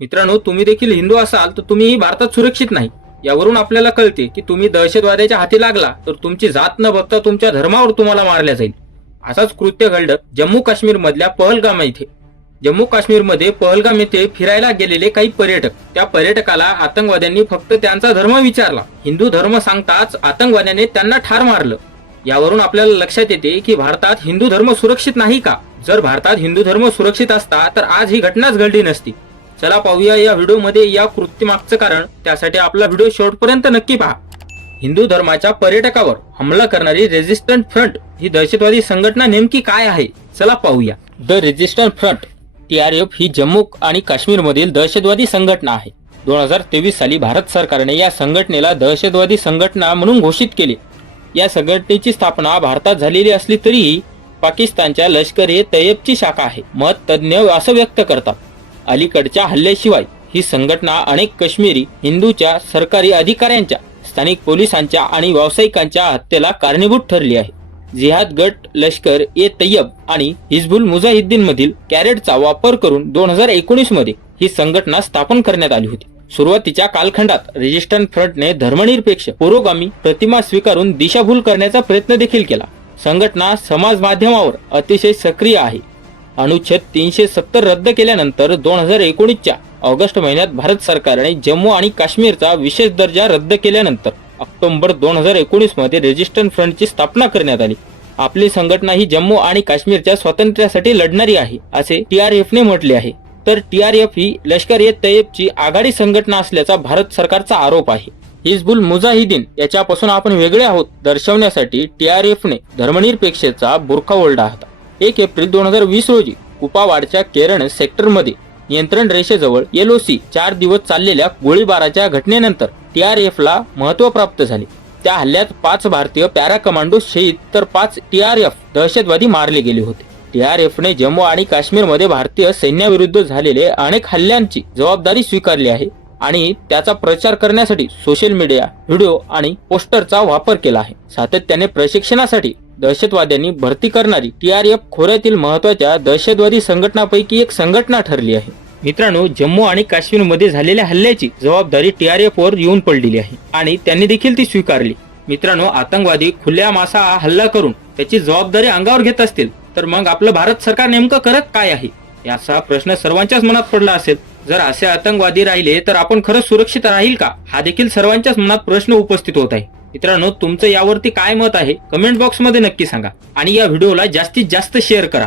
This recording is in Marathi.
मित्रांनो तुम्ही देखील हिंदू असाल तर तुम्हीही भारतात सुरक्षित नाही. यावरून आपल्याला कळते की तुम्ही दहशतवाद्याच्या हाती लागला तर तुमची जात न बघता तुमच्या धर्मावर तुम्हाला मारल्या जाईल. असाच कृत्य घडलं जम्मू काश्मीर मधल्या पहलगाम येथे जम्मू काश्मीरमध्ये पहलगाम येथे फिरायला गेलेले काही पर्यटक त्या पर्यटकाला आतंकवाद्यांनी फक्त त्यांचा धर्म विचारला. हिंदू धर्म सांगताच आतंकवाद्याने त्यांना ठार मारलं. यावरून आपल्याला लक्षात येते की भारतात हिंदू धर्म सुरक्षित नाही का? जर भारतात हिंदू धर्म सुरक्षित असता तर आज ही घटनाच घडली नसती. चला पाहूया या व्हिडिओमध्ये या कृत्यमागचं कारण. त्यासाठी आपला व्हिडिओ शेवटपर्यंत नक्की पहा. हिंदू धर्माच्या पर्यटकावर हमला करणारी रेजिस्टंट फ्रंट ही दहशतवादी संघटना नेमकी काय आहे? चला पाहूया. द रेजिस्टंट फ्रंट टीआरएफ ही जम्मू आणि काश्मीरमधील दहशतवादी संघटना आहे. दोन हजार तेवीस साली भारत सरकारने या संघटनेला दहशतवादी संघटना म्हणून घोषित केले. या संघटनेची स्थापना भारतात झालेली असली तरीही पाकिस्तानच्या लष्कर ए शाखा आहे. मत तज्ज्ञ असं व्यक्त करतात. अलीकडच्या हल्ल्याशिवाय ही संघटना अनेक काश्मीरी हिंदूच्या सरकारी अधिकाऱ्यांच्या स्थानिक पोलिसांच्या आणि व्यावसायिकांच्या हत्येला कारणीभूत ठरली आहे. जिहाद गट लष्कर ए तय्यब आणि हिजबुल मुजाहिद्दीन मधील कॅरेटचा वापर करून दोन हजार एकोणीसमध्ये ही संघटना स्थापन करण्यात आली होती. सुरुवातीच्या कालखंडात रेजिस्टंट फ्रंटने धर्मनिरपेक्ष पुरोगामी प्रतिमा स्वीकारून दिशाभूल करण्याचा प्रयत्न देखील केला. संघटना समाज माध्यमावर अतिशय सक्रिय आहे. अनुच्छेद तीनशे सत्तर रद्द केल्यानंतर दोन हजार एकोणीसच्या ऑगस्ट महिन्यात भारत सरकारने जम्मू आणि काश्मीरचा विशेष दर्जा रद्द केल्यानंतर ऑक्टोबर दोन हजार एकोणीसमध्ये रेजिस्टंट फ्रंटची स्थापना करण्यात आली. आपली संघटना ही जम्मू आणि काश्मीरच्या स्वातंत्र्यासाठी लढणारी आहे असे टीआरएफने म्हटले आहे. तर टीआरएफ ही लष्कर ए तय्यबची आघाडी संघटना असल्याचा भारत सरकारचा आरोप आहे. हिजबुल मुजाहिदीन याच्यापासून आपण वेगळे आहोत दर्शवण्यासाठी टीआरएफने धर्मनिरपेक्षेचा बुरखा ओढला होता. एक एप्रिल दोन हजार वीस रोजी कुपावाडच्या केरण सेक्टरमध्ये नियंत्रण रेषेजवळ एलओसी चार दिवस चाललेल्या गोळीबाराच्या घटनेनंतर टी आर एफला महत्त्व प्राप्त झाले. त्या हल्ल्यात पाच भारतीय पॅरा कमांडो शहीद तर पाच टीआरएफ दहशतवादी मारले गेले होते. टीआरएफने जम्मू आणि काश्मीरमध्ये भारतीय सैन्याविरुद्ध झालेले अनेक हल्ल्यांची जबाबदारी स्वीकारली आहे आणि त्याचा प्रचार करण्यासाठी सोशल मीडिया व्हिडिओ आणि पोस्टरचा वापर केला आहे. सातत्याने प्रशिक्षणासाठी दहशतवाद्यांनी भरती करणारी टी आर एफ खोऱ्यातील महत्त्वाच्या दहशतवादी संघटनापैकी एक संघटना ठरली आहे. मित्रांनो जम्मू आणि काश्मीरमध्ये झालेल्या हल्ल्याची जबाबदारी टी आर वर येऊन पडलेली आहे आणि त्यांनी देखील ती स्वीकारली. मित्रांनो आतंकवादी खुल्या मासा हल्ला करून त्याची जबाबदारी अंगावर घेत असतील तर मग आपलं भारत सरकार नेमकं करत काय आहे? याचा प्रश्न सर्वांच्याच मनात पडला असेल. जर असे आतंकवादी राहिले तर आपण खरंच सुरक्षित राहील का? हा देखील सर्वांच्याच मनात प्रश्न उपस्थित होत आहे. मित्रांनो तुमचं यावरती काय मत आहे? कमेंट बॉक्समध्ये नक्की सांगा. आणि या व्हिडिओला जास्तीत जास्त शेअर करा.